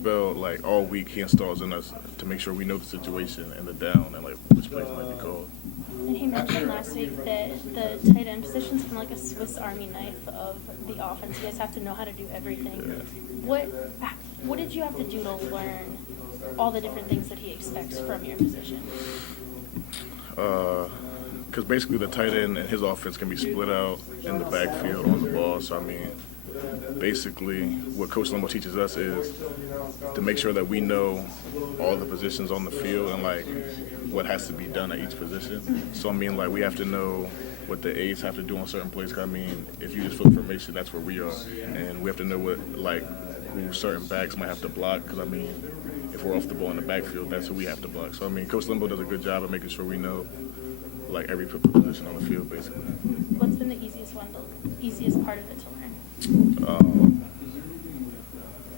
Coach Bell, like all week, he installs in us to make sure we know the situation and the down and like which plays might be called. And he mentioned last week that the tight end position is kind of like a Swiss Army knife of the offense. You guys have to know how to do everything. Yeah. What did you have to do to learn all the different things that he expects from your position? Because basically the tight end and his offense can be split out in the backfield on the ball. So, I mean, basically what Coach Limbo teaches us is to make sure that we know all the positions on the field and, like, what has to be done at each position. So, I mean, like, we have to know what the aides have to do on certain plays. 'Cause, I mean, if you just flip formation, that's where we are. And we have to know what, like, who certain backs might have to block. Because, I mean, if we're off the ball in the backfield, that's who we have to block. So, I mean, Coach Limbo does a good job of making sure we know, like, every position on the field, basically. What's been the easiest part of it to learn?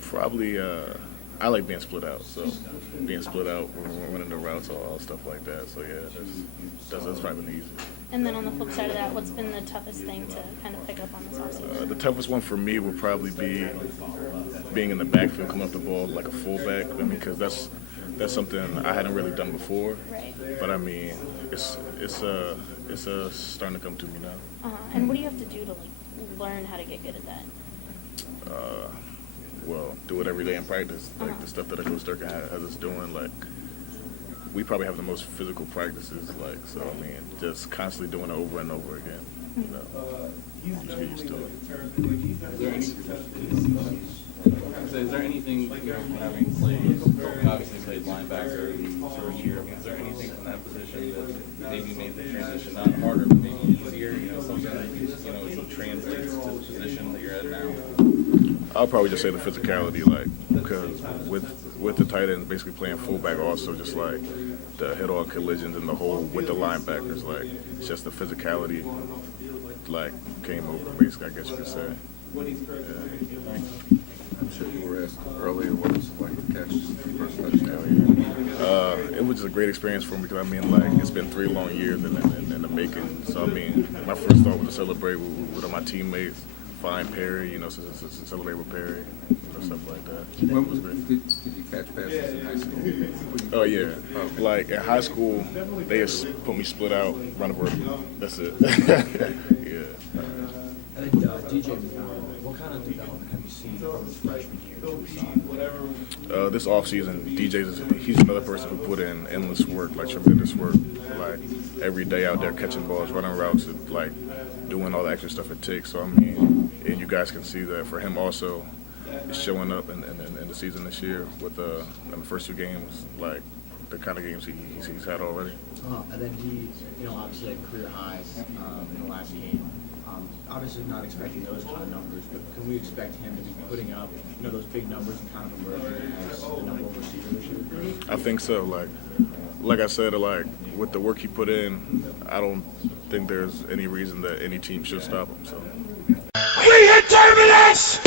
Probably, I like being split out. So, being split out, we're running the routes, all stuff like that. So, yeah, that's probably been easy. And then on the flip side of that, what's been the toughest thing to kind of pick up on this offseason? The toughest one for me would probably be being in the backfield, coming up the ball like a fullback. I mean, because that's something I hadn't really done before. Right. But I mean, it's starting to come to me now. And what do you have to do to learn how to get good at that? Well, do it every day in practice. Like the stuff that Coach Durkin has us doing. Like, we probably have the most physical practices. Like, so I mean, just constantly doing it over and over again. You know, just get used to it. Is there anything, having played, obviously played linebacker in the first year, is there anything from that position that maybe made the transition not harder, but maybe easier, something that, translates to the position that you're at now? I'll probably just say the physicality, like, because with the tight end basically playing fullback also, just like the head-on collisions and the whole with the linebackers, like, it's just the physicality, like, came over, basically, I guess you could say. Yeah. I'm sure you were asked earlier what it's like to catch the first touchdown. It was just a great experience for me because, I mean, like, it's been 3 long years in the making. So, I mean, my first thought was to celebrate with my teammates, find Perry, celebrate with Perry, stuff like that. When was did you catch passes in high school? Oh, yeah. Like, in high school, they just put me split out, run a vertical. That's it. Yeah. And then DJ Moore, what kind of development have you seen from his freshman year to sophomore? This offseason, he's another person who put in endless work, like tremendous work. Like, every day out there catching balls, running routes, and, like, doing all the extra stuff it takes. So, I mean, and you guys can see that for him also, is showing up in the season this year with in the first 2 games, like, the kind of games he's had already. And then he, obviously had career highs in the last game. Obviously not expecting those kind of numbers, but can we expect him to be putting up, those big numbers and kind of emerging as the number one receiver this year? I think so. Like I said, like, with the work he put in, I don't think there's any reason that any team should stop him. So. We hit Terminus!